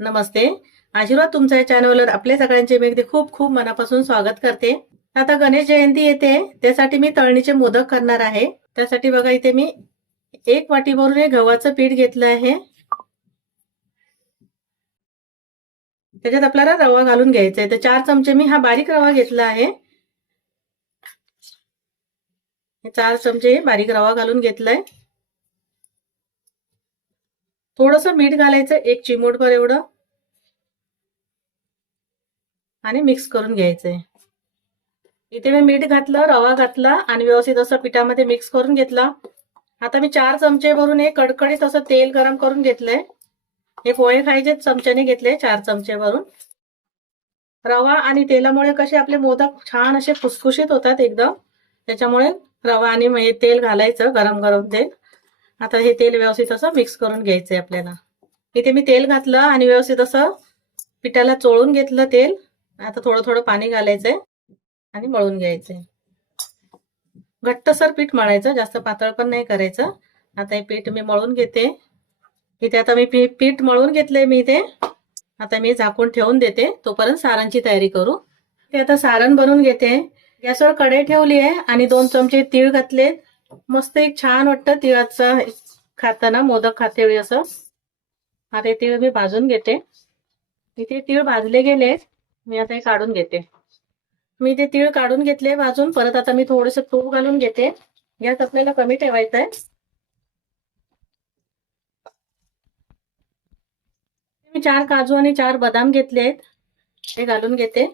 नमस्ते. आशीर्वाद तुमच्या चॅनलवर आपल्या सगळ्यांचे मी अगदी खूप खूप मनापासून स्वागत करते. आता गणेश जयंती येते त्यासाठी मी तळणीचे मोदक करणार आहे. त्यासाठी बघा इथे मी एक वाटी भरून हे गव्हाचं पीठ घेतलं आहे. त्याच्यात आपल्याला रवा घालून घ्यायचा आहे. तर चार चमचे मी हा बारीक रवा घेतला आहे. चार चमचे बारीक रवा घालून घेतलाय. थोडस मीठ घालायचं एक चिमूटभर एवढं. आणि मिक्स करून घ्यायचंय. इथे मी मीठ घातलं रवा घातला आणि व्यवस्थित असं पिठामध्ये मिक्स करून घेतला. आता मी चार चमचे भरून हे कडकडीत असं तेल गरम करून घेतलंय. हे पोहे खायचे चमच्याने घेतले चार चमचे भरून. रवा आणि तेलामुळे कसे आपले मोदक छान असे खुसखुशीत होतात एकदम. त्याच्यामुळे रवा आणि तेल घालायचं गरम गरम तेल. आता हे तेल व्यवस्थित असं मिक्स करून घ्यायचंय आपल्याला. इथे मी तेल घातलं आणि व्यवस्थित असं पिठाला चोळून घेतलं तेल. आता थोडं थोडं पाणी घालायचंय आणि मळून घ्यायचंय. घट्टसर पीठ मळायचं जास्त पातळ पण नाही करायचं. आता हे पीठ मी मळून घेते. इथे आता मी पीठ मळून घेतलंय मी इथे. आता मी झाकून ठेवून देते. तोपर्यंत सारांची तयारी करू. ते आता सारण बनवून घेते. गॅसवर कढई ठेवली आहे आणि दोन चमचे तीळ घातलेत. मस्त एक छान वाटतं तिळाचं खाताना मोदक खाते वेळी असं. आता हे तीळ मी भाजून घेते. इथे तीळ भाजले गेले मी आता हे काढून घेते. मी ते तीळ काढून घेतले भाजून. परत आता मी थोडस तूप घालून घेते. गॅस आपल्याला कमी ठेवायचा आहे. मी चार काजू आणि चार बदाम घेतले आहेत. ते घालून घेते.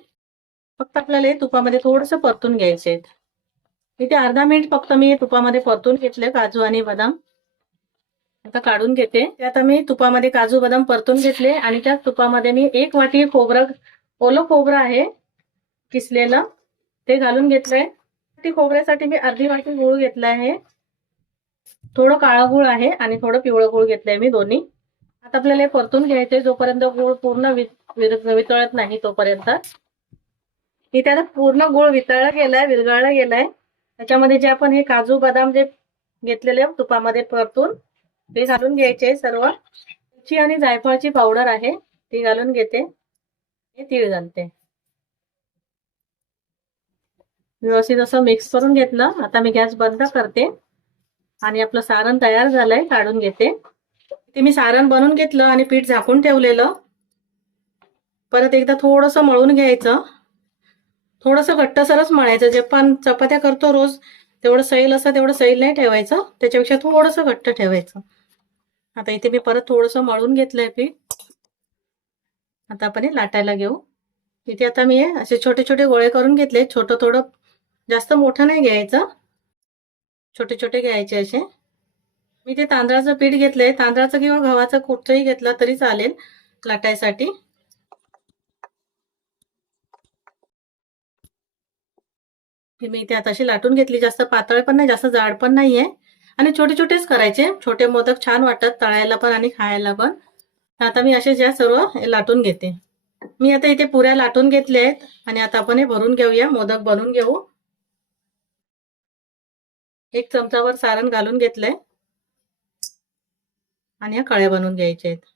फक्त आपल्याला हे तुपामध्ये थोडस परतून घ्यायचे आहेत. इथे अर्धा मिनिट फक्त मी तुपामध्ये परतून घेतले काजू आणि बदाम. आता काढून घेते. त्यात मी तुपामध्ये काजू बदाम परतून घेतले आणि त्या तुपामध्ये मी एक वाटी खोबरं ओलं खोबरं आहे किसलेलं ते घालून घेतलंय. ती खोबऱ्यासाठी मी अर्धी वाटी गुळ घेतला आहे. थोडं काळा गुळ आहे आणि थोडं पिवळं गुळ घेतलंय मी दोन्ही. आता आपल्याला हे परतून घ्यायचंय जोपर्यंत गुळ पूर्ण वितळत नाही तोपर्यंत. इथे आता पूर्ण गुळ वितळला गेलाय विरघळला गेलाय. त्याच्यामध्ये जे आपण हे काजू बदाम जे घेतलेले तुपामध्ये परतून ते घालून घ्यायचे सर्व. ची आणि जायफळची पावडर आहे ती घालून घेते. हे तीळ घालते. व्यवस्थित असं मिक्स करून घेतलं. आता मी गॅस बंद करते. आणि आपलं सारण तयार झालंय काढून घेते. ते मी सारण बनवून घेतलं आणि पीठ झाकून ठेवलेलं. परत एकदा थोडस मळून घ्यायचं. थोडस घट्टसरच मळायचं जे पण चपात्या करतो रोज तेवढं सैल असं तेवढं सैल नाही ठेवायचं. त्याच्यापेक्षा थोडस घट्ट ठेवायचं. आता इथे मी परत थोडस मळून घेतलंय पीठ. आता आपण हे लाटायला घेऊ. इथे आता मी असे छोटे छोटे गोळे करून घेतले. छोटं थोडं जास्त मोठं नाही घ्यायचं. छोटे छोटे घ्यायचे असे. मी ते तांदळाचं पीठ घेतलंय. तांदळाचं किंवा गव्हाचं कुठचंही घेतलं तरी चालेल लाटायसाठी. मी इथे तशी अशी लाटून घेतली जास्त पातळ पण नाही जास्त जाड पण नाहीये. आणि छोटे छोटेच करायचे छोटे मोदक छान वाटतात तळायला पण आणि खायला पण. आता मी असे ज्या सर्व लाटून घेते. मी आता इथे पुऱ्या लाटून घेतल्या आहेत आणि आता आपण हे भरून घेऊया मोदक बनवून घेऊ. एक चमचावर सारण घालून घेतलंय. आणि या कळ्या बनवून घ्यायच्या आहेत.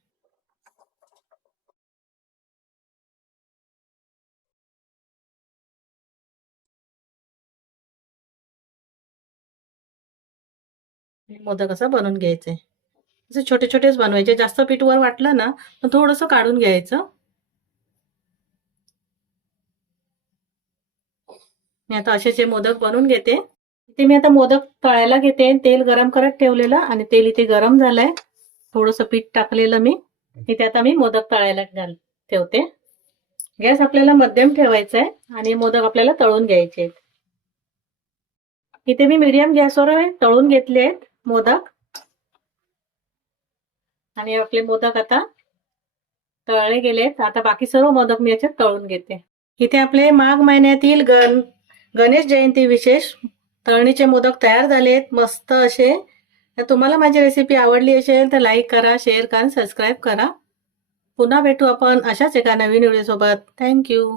मोदक असं बनवून घ्यायचे. असे छोटे छोटेच बनवायचे. जास्त पीठवर वाटलं ना तर थोडस काढून घ्यायचं. मी आता असे जे मोदक बनवून घेते इथे मी आता मोदक तळायला घेते. तेल गरम करत ठेवलेलं आणि तेल इथे गरम झालंय. थोडस पीठ टाकलेलं मी. इथे आता मी मोदक तळायला घाल ठेवते. गॅस आपल्याला मध्यम ठेवायचा आहे आणि मोदक आपल्याला तळून घ्यायचे आहेत. इथे मी मिडियम गॅसवर तळून घेतले आहेत. मोदक. आणि आपले मोदक आता तळले गेलेत. आता बाकी सर्व मोदक मी याच्यात तळून घेते. इथे आपले माघ महिन्यातील गण गणेश जयंती विशेष तळणीचे मोदक तयार झालेत. मस्त असे. तर तुम्हाला माझी रेसिपी आवडली असेल तर लाईक करा शेअर करा सबस्क्राईब करा. पुन्हा भेटू आपण अशाच एका नवीन व्हिडिओसोबत थँक्यू